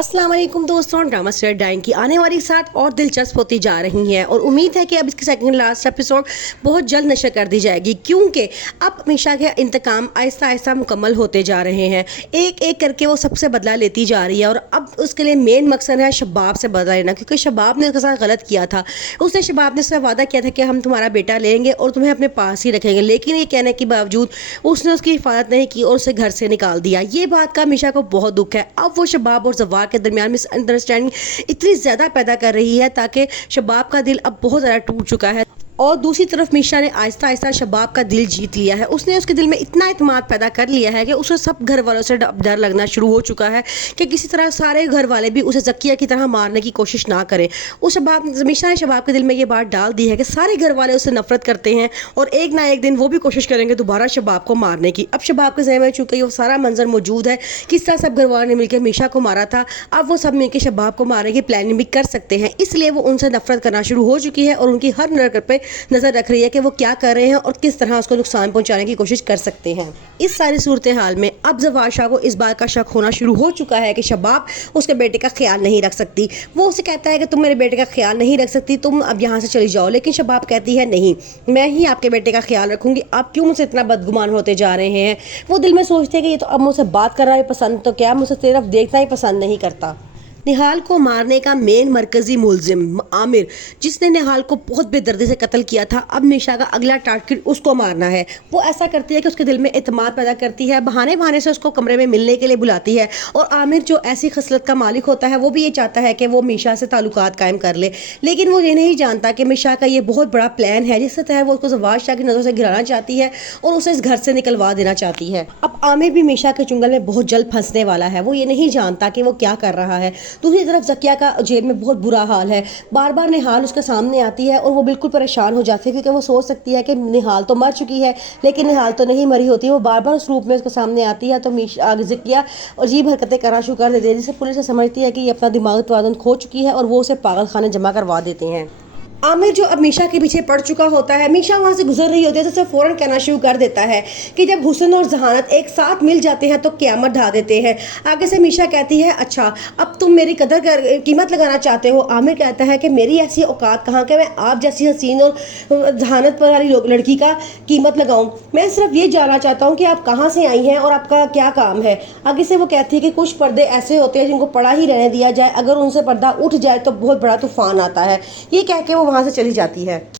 अस्सलाम वालेकुम दोस्तों, ड्रामा स्टार डाइन की आने वाली 7 और दिलचस्प होती जा रही हैं और उम्मीद है कि अब इसकी सेकंड लास्ट एपिसोड बहुत जल्द नशर कर दी जाएगी, क्योंकि अब मीशा के इंतकाम आहिस्ता आहिस्ता मुकम्मल होते जा रहे हैं। एक एक करके वो सबसे बदला लेती जा रही है और अब उसके लिए मेन मकसद है शबाब से बदला लेना, क्योंकि शबाब ने उसके साथ गलत किया था। शबाब ने उससे वादा किया था कि हम तुम्हारा बेटा लेंगे और तुम्हें अपने पास ही रखेंगे, लेकिन ये कहने के बावजूद उसने उसकी हिफाजत नहीं की और उसे घर से निकाल दिया। ये बात का मीशा को बहुत दुख है। अब वो शबाब और जवार के दरमियान मिसअंडरस्टैंडिंग इतनी ज़्यादा पैदा कर रही है ताकि शबाब का दिल अब बहुत ज़्यादा टूट चुका है। और दूसरी तरफ मीशा ने आहिस्ता आहिस्ता शबाब का दिल जीत लिया है। उसने उसके दिल में इतना इत्मीनान पैदा कर लिया है कि उसे सब घर वालों से डर लगना शुरू हो चुका है कि किसी तरह सारे घर वाले भी उसे ज़किया की तरह मारने की कोशिश ना करें। मीशा ने शबाब के दिल में ये बात डाल दी है कि सारे घर वाले उससे नफरत करते हैं और एक ना एक दिन वो भी कोशिश करेंगे दोबारा शबाब को मारने की। अब शबाब के ज़हन में चूँकि वो सारा मंजर मौजूद है, किस तरह सब घर वालों ने मिलकर मीशा को मारा था, अब वो सब मिलकर शबाब को मारने की प्लानिंग भी कर सकते हैं। इसलिए वो उनसे नफरत करना शुरू हो चुकी है और उनकी हर हरकत पे नजर रख रही है कि वो क्या कर रहे हैं और किस तरह उसको नुकसान पहुंचाने की कोशिश कर सकते हैं। इस सारी सूरत हाल में अब जवार शाह को इस बात का शक होना शुरू हो चुका है कि शबाब उसके बेटे का ख्याल नहीं रख सकती। वो उसे कहता है कि तुम मेरे बेटे का ख्याल नहीं रख सकती, तुम अब यहाँ से चली जाओ, लेकिन शबाब कहती है नहीं, मैं ही आपके बेटे का ख्याल रखूंगी, आप क्यों मुझसे इतना बदगुमान होते जा रहे हैं। वो दिल में सोचते हैं कि ये तो अब मुझसे बात करना ही पसंद, तो क्या मुझसे सिर्फ देखना ही पसंद नहीं करता। निहाल को मारने का मेन मरकजी मुलजिम आमिर, जिसने निहाल को बहुत बेदर्दी से कत्ल किया था, अब मीशा का अगला टारगेट उसको मारना है। वो ऐसा करती है कि उसके दिल में एतमाद पैदा करती है, बहाने बहाने से उसको कमरे में मिलने के लिए बुलाती है। और आमिर जो ऐसी खसलत का मालिक होता है, वो भी ये चाहता है कि वो मीशा से ताल्लुकात कायम कर ले, लेकिन वो ये नहीं जानता कि मीशा का ये बहुत बड़ा प्लान है जिससे तहत वो उसको जवार शाह की नज़रों से गिराना चाहती है और उसे इस घर से निकलवा देना चाहती है। अब आमिर भी मीशा के चुंगल में बहुत जल्द फंसने वाला है। वो ये नहीं जानता कि वो क्या कर रहा है। दूसरी तरफ ज़किया का जेल में बहुत बुरा हाल है। बार बार निहाल उसके सामने आती है और वो बिल्कुल परेशान हो जाती है, क्योंकि वो सोच सकती है कि निहाल तो मर चुकी है, लेकिन निहाल तो नहीं मरी होती। वो बार बार उस रूप में उसके सामने आती है तो ज़किया अजीब हरकतें करना शुरू कर देती है, जिससे पुलिस समझती है कि ये अपना दिमागी तवाज़ुन खो चुकी है और वो उसे पागल खाने जमा करवा देते हैं। आमिर जो अब मीशा के पीछे पड़ चुका होता है, मीशा वहाँ से गुजर रही होती है तो उसे फ़ौरन कहना शुरू कर देता है कि जब हुस्न और जहानत एक साथ मिल जाते हैं तो क़यामत ढा देते हैं। आगे से मीशा कहती है, अच्छा अब तुम मेरी कीमत लगाना चाहते हो। आमिर कहता है कि मेरी ऐसी औकात कहाँ कि मैं आप जैसी हसीन और जहानत पर वाली लड़की का कीमत लगाऊं। मैं सिर्फ ये जानना चाहता हूँ कि आप कहाँ से आई हैं और आपका क्या काम है। आगे से वो कहती है कि कुछ पर्दे ऐसे होते हैं जिनको पड़ा ही रहने दिया जाए, अगर उनसे पर्दा उठ जाए तो बहुत बड़ा तूफान आता है। ये कह के वो वहाँ से चली जाती है।